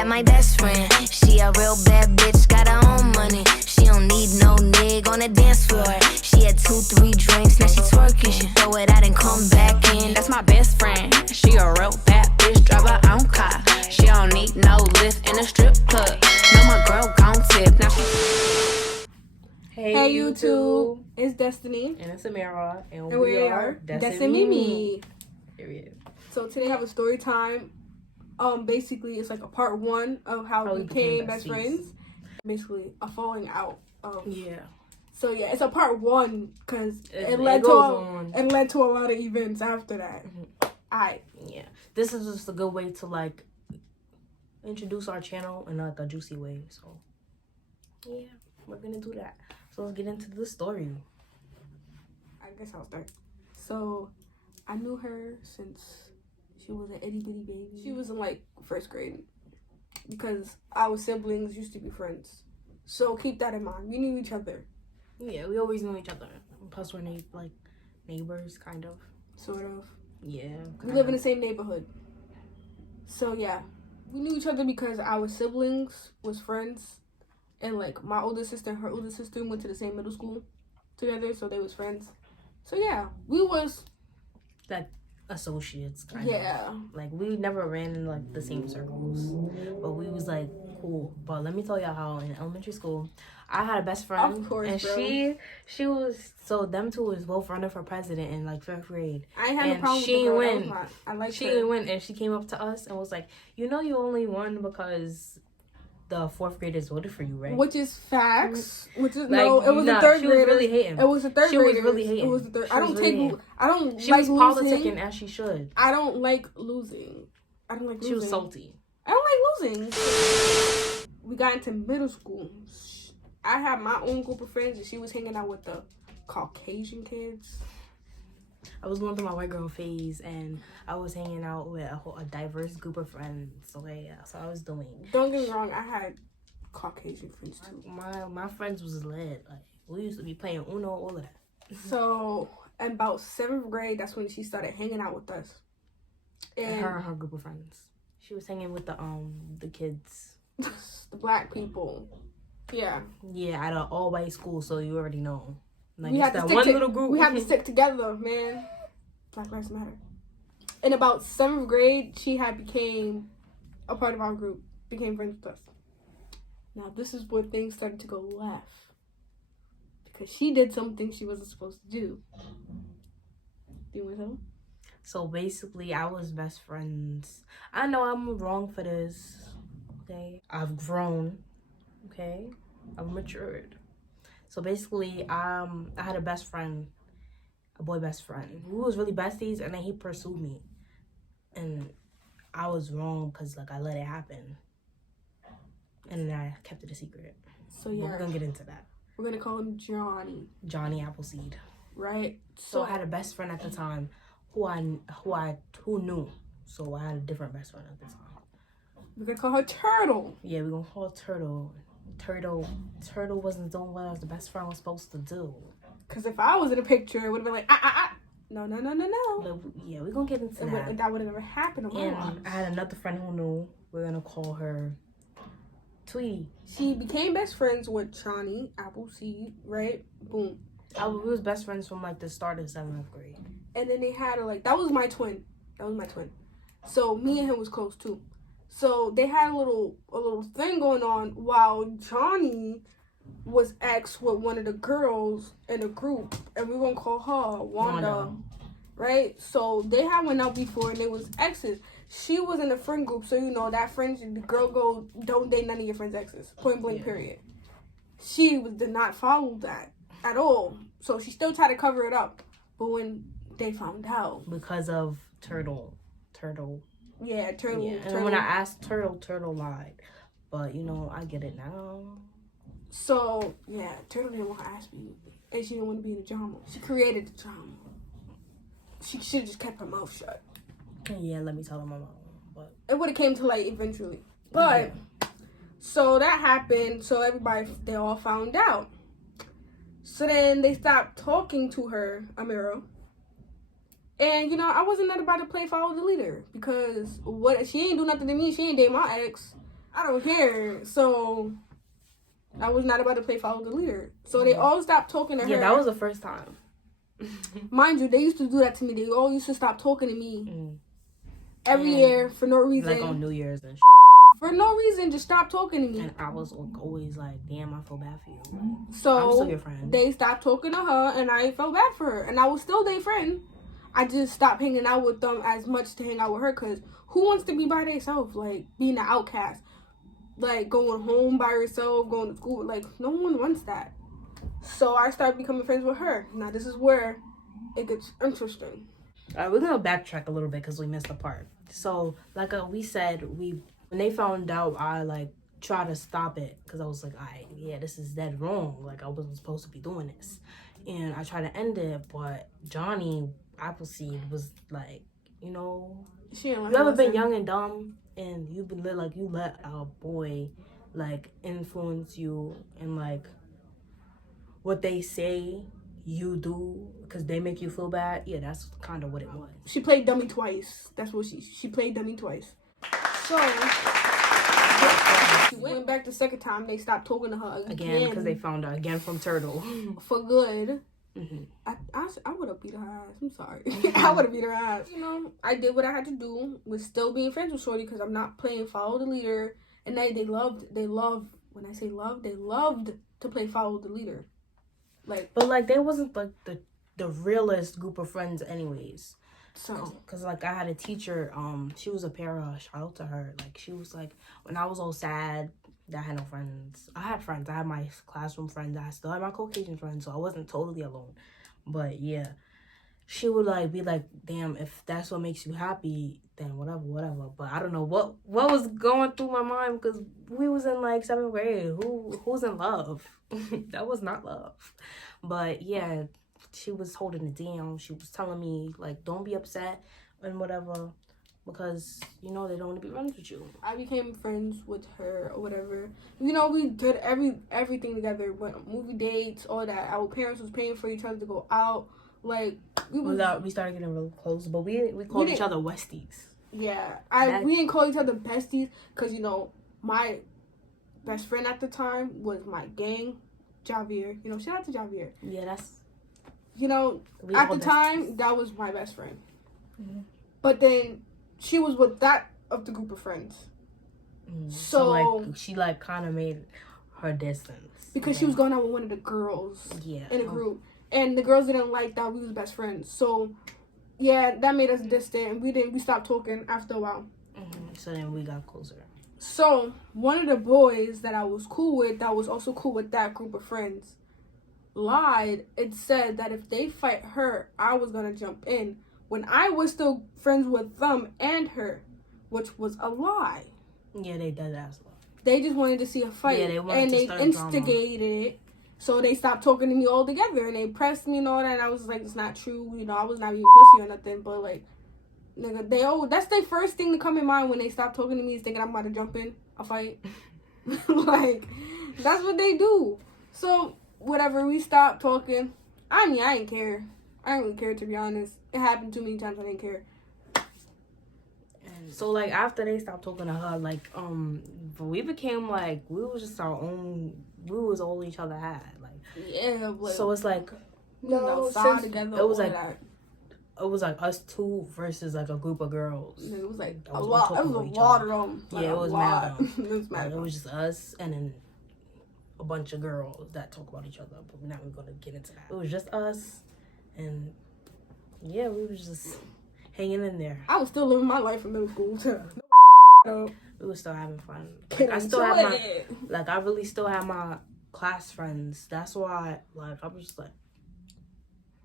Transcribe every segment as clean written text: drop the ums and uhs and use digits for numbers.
at my best friend. She a real bad bitch, got her own money. She don't need no nigga on the dance floor. She had 2-3 drinks, now she twerking. She throw it out and come back in. That's my best friend. She a real bad bitch, drive her own car. She don't need no lift in a strip club. No, my girl gon' tip. Now she. Hey YouTube, it's Destiny. And it's Amira. And we are Destiny. Period. So today I have a story time. Basically it's like a part 1 of how we became best friends. Basically a falling out of. Yeah. So yeah, it's a part 1 because it led to a lot of events after that. Alright. Yeah. This is just a good way to like introduce our channel in like a juicy way. So yeah, we're gonna do that. So let's get into the story. I guess I'll start. So I knew her since she was an itty bitty baby. She was in like 1st grade because our siblings used to be friends. So keep that in mind. We knew each other. Yeah, we always knew each other. Plus we're like neighbors, kind of. Sort of. Yeah. We live in the same neighborhood. So yeah, we knew each other because our siblings was friends. And like my older sister and her older sister went to the same middle school together, so they was friends. So yeah, we was like associates, kind of. Like we never ran in like the same circles, but we was like cool. But let me tell y'all how in elementary school, I had a best friend, of course, and bro. she was them two was both running for president in like 5th grade. I ain't had no problem with the girl. I like she didn't win, and she came up to us and was like, you only won because the 4th graders voted for you, right? Which is facts. Which is like, no, it was the 3rd grade. She was really hating. It was the 3rd grade. She was really hating. It was the 3rd. I don't She like was politicking as she should. I don't like losing. She was salty. I don't like losing. We got into middle school. I had my own group of friends, and she was hanging out with the Caucasian kids. I was going through my white girl phase, and I was hanging out with a diverse group of friends. So yeah, so I was doing. Don't get me wrong, I had Caucasian friends too. My friends was lit. Like we used to be playing Uno, all of that. So in about 7th grade, that's when she started hanging out with us. And her group of friends. She was hanging with the kids, the black people. Yeah. Yeah, at an all white school, so you already know. Like, we had that one little group. We had to stick together, man. Black Lives Matter. In about 7th grade, she had became a part of our group. Became friends with us. Now, this is where things started to go left. Because she did something she wasn't supposed to do. Do you want to tell them? So, basically, I was best friends. I know I'm wrong for this. Okay? I've grown. Okay? I've matured. So basically, I had a best friend, a boy best friend, who was really besties, and then he pursued me. And I was wrong because, like, I let it happen. And then I kept it a secret. So, yeah. But we're going to get into that. We're going to call him Johnny. Johnny Appleseed. Right. So I had a best friend at the time who knew. So I had a different best friend at the time. We're going to call her Turtle. Yeah, we're going to call her Turtle. Turtle wasn't doing what the best friend was supposed to do. Because if I was in a picture, it would have been like, No. But yeah, we're going to get into that. That would have never happened. And I had another friend who knew. We're going to call her Tweety. She became best friends with Johnny Appleseed, right? Boom. We was best friends from like the start of 7th grade. And then they had that was my twin. So me and him was close too. So they had a little thing going on while Johnny was ex with one of the girls in the group, and we're gonna call her Wanda. Right? So they had went out before and they was exes. She was in the friend group, so that friends, the girl go, don't date none of your friends' exes. Point blank, period. She did not follow that at all. So she still tried to cover it up. But when they found out, because of Turtle. Yeah, Turtle. Yeah. And when I asked Turtle lied. But, I get it now. So, yeah, Turtle didn't want to ask me. And she didn't want to be in the drama. She created the drama. She should have just kept her mouth shut. Yeah, let me tell her my mom. But it would have came to light eventually. But, so that happened. So they all found out. So then they stopped talking to her, Amira. And, I wasn't that about to play follow the leader. Because she ain't do nothing to me. She ain't date my ex. I don't care. So I was not about to play follow the leader. So they all stopped talking to her. Yeah, that was the first time. Mind you, they used to do that to me. They all used to stop talking to me every year for no reason. Like on New Year's and shit. For no reason, just stop talking to me. And I was always like, damn, I feel bad for you. Like, So I'm still your friend. They stopped talking to her, and I felt bad for her. And I was still their friend. I just stopped hanging out with them as much to hang out with her, because who wants to be by themselves? Like, being an outcast. Like, going home by herself, going to school. Like, no one wants that. So I started becoming friends with her. Now, this is where it gets interesting. All right, we're going to backtrack a little bit because we missed a part. So, like we said, when they found out, I, like, tried to stop it because I was like, this is dead wrong. Like, I wasn't supposed to be doing this. And I tried to end it, but Johnny Appleseed was like, you know, you ever been young and dumb and you've been you let a boy like influence you and like what they say you do because they make you feel bad? Yeah, that's kind of what it was. She played dummy twice. That's what she played dummy twice. So she went back the second time. They stopped talking to her again because they found out again from Turtle for good. Mm-hmm. I would have beat her ass. I'm sorry. I would have beat her ass. You know, I did what I had to do with still being friends with Shorty because I'm not playing follow the leader. And they loved, when I say love, they loved to play follow the leader. Like, but like they wasn't like the realest group of friends anyways. So, cause like I had a teacher, she was a para. Shout out to her. Like she was like when I was all sad. I had no friends. I had friends. I had my classroom friends. I still had my Caucasian friends, so I wasn't totally alone. But yeah, she would like be like, "Damn, if that's what makes you happy, then whatever." But I don't know what was going through my mind because we was in like 7th grade. Who's in love? That was not love. But yeah, she was holding it down. She was telling me like, "Don't be upset and whatever." Because, you know, they don't want to be friends with you. I became friends with her or whatever. You know, we did everything together. Went movie dates, all that. Our parents was paying for each other to go out. Like, we started getting real close. But we called each other Westies. Yeah. We didn't call each other besties. Because, you know, my best friend at the time was my gang, Javier. You know, shout out to Javier. Yeah, that's... You know, at the time, that was my best friend. Mm-hmm. But then... she was with that of the group of friends. So like she like kind of made her distance because she was going out with one of the girls in a group, and the girls didn't like that we was best friends. So yeah, that made us distant, and we stopped talking after a while. Mm-hmm. So then we got closer. So one of the boys that I was cool with, that was also cool with that group of friends, lied and said that if they fight her, I was gonna jump in. When I was still friends with them and her, which was a lie. Yeah, they did that as well. They just wanted to see a fight. Yeah, they instigated it. So they stopped talking to me altogether, and they pressed me and all that, and I was like, it's not true. You know, I was not being pussy or nothing, but like, nigga, that's their first thing to come in mind when they stop talking to me is thinking I'm about to jump in a fight. Like, that's what they do. So, whatever, we stopped talking. I mean, I didn't care. I didn't really care, to be honest. It happened too many times I didn't care. And so, like, after they stopped talking to her, like, we became, like, we was just our own, we was all each other had, like. Yeah, but... so it's like... outside together, it was like... that. It was, like, us two versus, like, a group of girls. It was, like, a lot of them. Like, yeah, it was mad. It was just us and then a bunch of girls that talk about each other, but we're not going to get into that. It was just us. And yeah, we was just hanging in there. I was still living my life in middle school too. We was still having fun. Like, I still have I really still have my class friends. That's why, like, I was just like,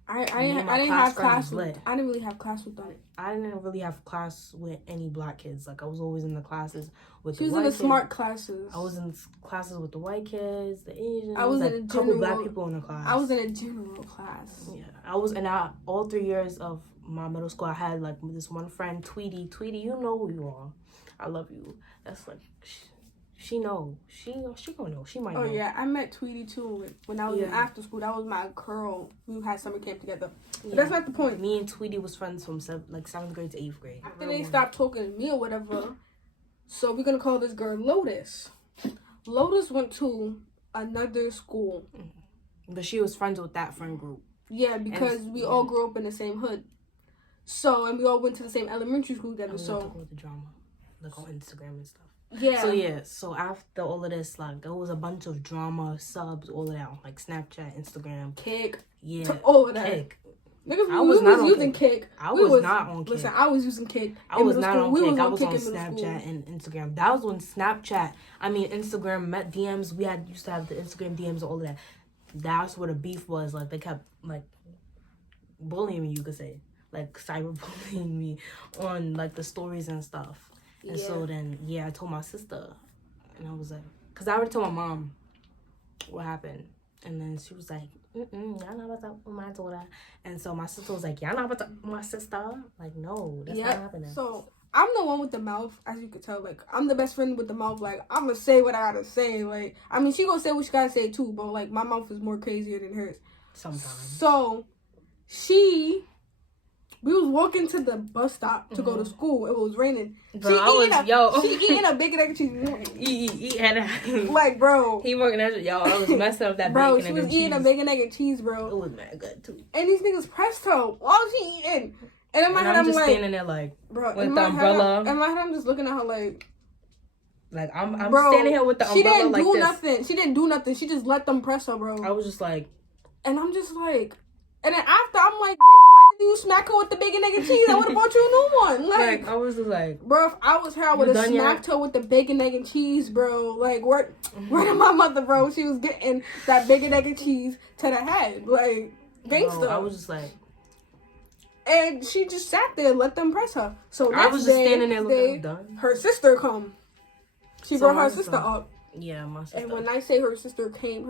I didn't have class with. I didn't really have class with them. I didn't really have class with any black kids. Like, I was always in the classes with the white kids. She was in the smart classes. I was in classes with the white kids, the Asians. I was in a couple black people in the class. I was in a general class. Yeah, all 3 years of my middle school, I had like this one friend, Tweety. Tweety, you know who you are. I love you. That's like. She know. She gonna know. She might know. Oh, yeah. I met Tweety, too, when I was in after school. That was my girl. We had summer camp together. But that's not the point. Me and Tweety was friends from 7th grade to 8th grade. After they stopped talking to me or whatever, So we're gonna call this girl Lotus. Lotus went to another school. But she was friends with that friend group. Yeah, because we all grew up in the same hood. So, and we all went to the same elementary school together. So, to go with the drama, like on Instagram and stuff. Yeah. So after all of this, like, there was a bunch of drama, subs, all of that, like Snapchat, Instagram. Kick. Yeah. All of that. Kick. Niggas, I was not on using Kick. I was not on Kick. Listen, I was using Kick. I was not on Kick. I was on Kick Snapchat and Instagram. That was when Instagram met DMs. We used to have the Instagram DMs and all of that. That's where the beef was. Like, they kept, like, bullying me, you could say. Like, cyberbullying me on, like, the stories and stuff. And so then, I told my sister. And I was like, because I already told my mom what happened. And then she was like, y'all not about to talk with my daughter. And so my sister was like, y'all not about to talk with my sister? Like, no, that's not happening. So I'm the one with the mouth, as you could tell. Like, I'm the best friend with the mouth. Like, I'm going to say what I got to say. Like, I mean, she going to say what she got to say too. But, like, my mouth is more crazier than hers. Sometimes. So, we was walking to the bus stop to go to school. It was raining. Bro, she eating a bacon, egg, and cheese. Like, bro. He working at I was messing up that bro, bacon, she was eating a bacon, egg, and cheese, bro. It was mad good, too. And these niggas pressed her while she eating. And in my head, I'm just like... standing there, like, bro, with the umbrella. In my head, I'm just looking at her like... Like, I'm standing here with the umbrella like this. She didn't do nothing. She didn't do nothing. She just let them press her, bro. I was just like... And I'm just like... And then after, I'm like, why did you smack her with the bacon, egg, and cheese? I would have bought you a new one. Like, I was just like... Bro, if I was her, I would have smacked her with the bacon, egg, and cheese, bro. Like, where did my mother, bro? She was getting that bacon, egg, and cheese to the head. Like, gangster. Bro, I was just like... And she just sat there and let them press her. So I was just standing there looking done. Her sister come. She brought her sister up. Yeah, my sister. And when I say her sister came.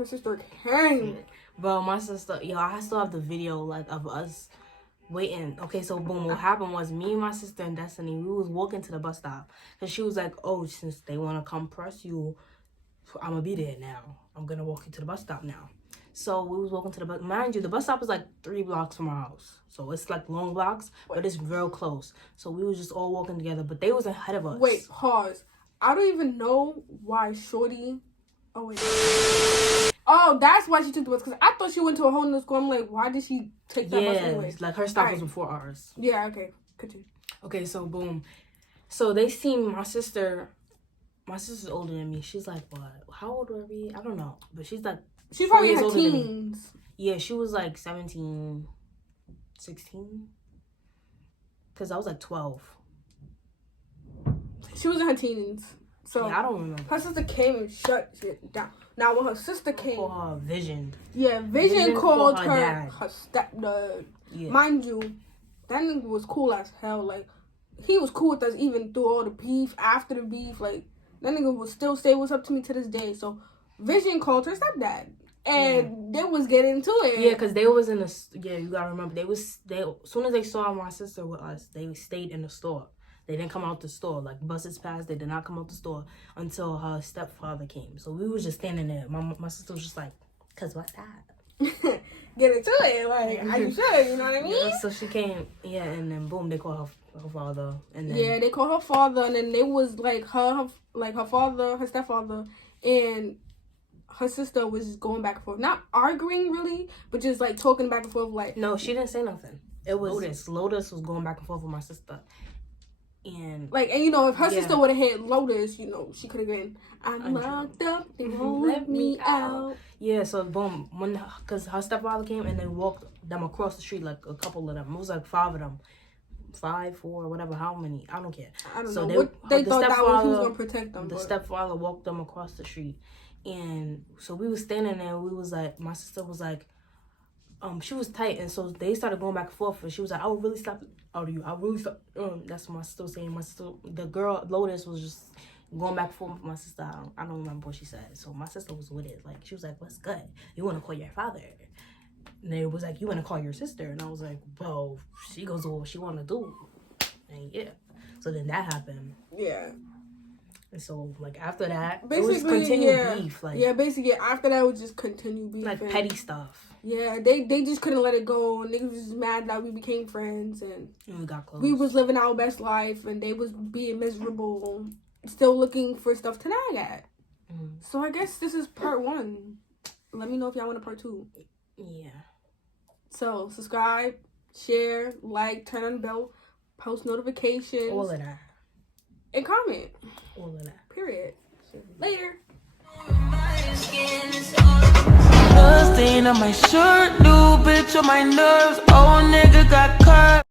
Bro, my sister, I still have the video, like, of us waiting. Okay, so boom, what happened was me and my sister and Destiny, we was walking to the bus stop. And she was like, oh, since they want to come press you, I'm going to be there now. I'm going to walk you to the bus stop now. So we was walking to the bus. Mind you, the bus stop is like 3 blocks from our house. So it's like long blocks, but it's real close. So we was just all walking together, but they was ahead of us. Wait, pause. I don't even know why Shorty... Oh, wait. Oh, that's why she took the bus. Because I thought she went to a whole new school. I'm like, why did she take that bus anyway? Like her stop was before ours. Yeah, okay. Continue. Okay, so boom. So they seen my sister. My sister's older than me. She's like, what? How old were we? I don't know. But she's like... She's probably in her teens. Yeah, she was like 17, 16. Because I was like 12. She was in her teens. So yeah, I don't remember. Her sister came and shut shit down. Now, when her sister came... Called her Vision. Yeah, Vision called her dad. her stepdad. Yeah. Mind you, that nigga was cool as hell. Like, he was cool with us even through all the beef, after the beef. Like, that nigga would still say what's up to me to this day. So, Vision called her stepdad. And they was getting to it. Yeah, because they was in the... Yeah, you gotta remember. As soon as they saw my sister with us, they stayed in the store. They didn't come out the store. Like, buses passed, they did not come out the store until her stepfather came. So we was just standing there. My sister was just like, cause what's that? Get into it. Like, how you should, you know what I mean? Yeah, so she came, and then boom, they called her father. And then, yeah, they called her father, and then they was like her father, her stepfather, and her sister was just going back and forth. Not arguing really, but just like talking back and forth like. No, she didn't say nothing. It was Lotus was going back and forth with my sister. And you know, if her sister would have hit Lotus, you know, she could have been, I'm locked up, they won't let me out. Yeah, so boom, because her stepfather came and they walked them across the street, like a couple of them. It was like 5 of them. 5, 4, whatever, how many, I don't care. I don't so know. They thought that was who was going to protect them. The stepfather walked them across the street. And so we was standing there, we was like, my sister was like, she was tight, and so they started going back and forth, and she was like, I will really slap out of you. I really slap. That's what my sister was saying. My sister, the girl, Lotus, was just going back and forth with my sister. I don't remember what she said. So my sister was with it. Like, she was like, what's good? You want to call your father? And they was like, you want to call your sister? And I was like, well, she goes do what she want to do. And yeah. So then that happened. Yeah. And so, like, after that, basically, it was continued beef. Like, yeah, basically, after that, it was just continued beef. Like, petty stuff. Yeah, they just couldn't let it go. Niggas was just mad that we became friends. And we got close. We was living our best life, and they was being miserable. still looking for stuff to nag at. So I guess this is part 1. Let me know if y'all want a part 2. Yeah. So subscribe, share, like, turn on the bell, post notifications. All of that. And comment. All of that. Period. Later. Blood stain on my shirt, new bitch on my nerves. Old nigga got curved.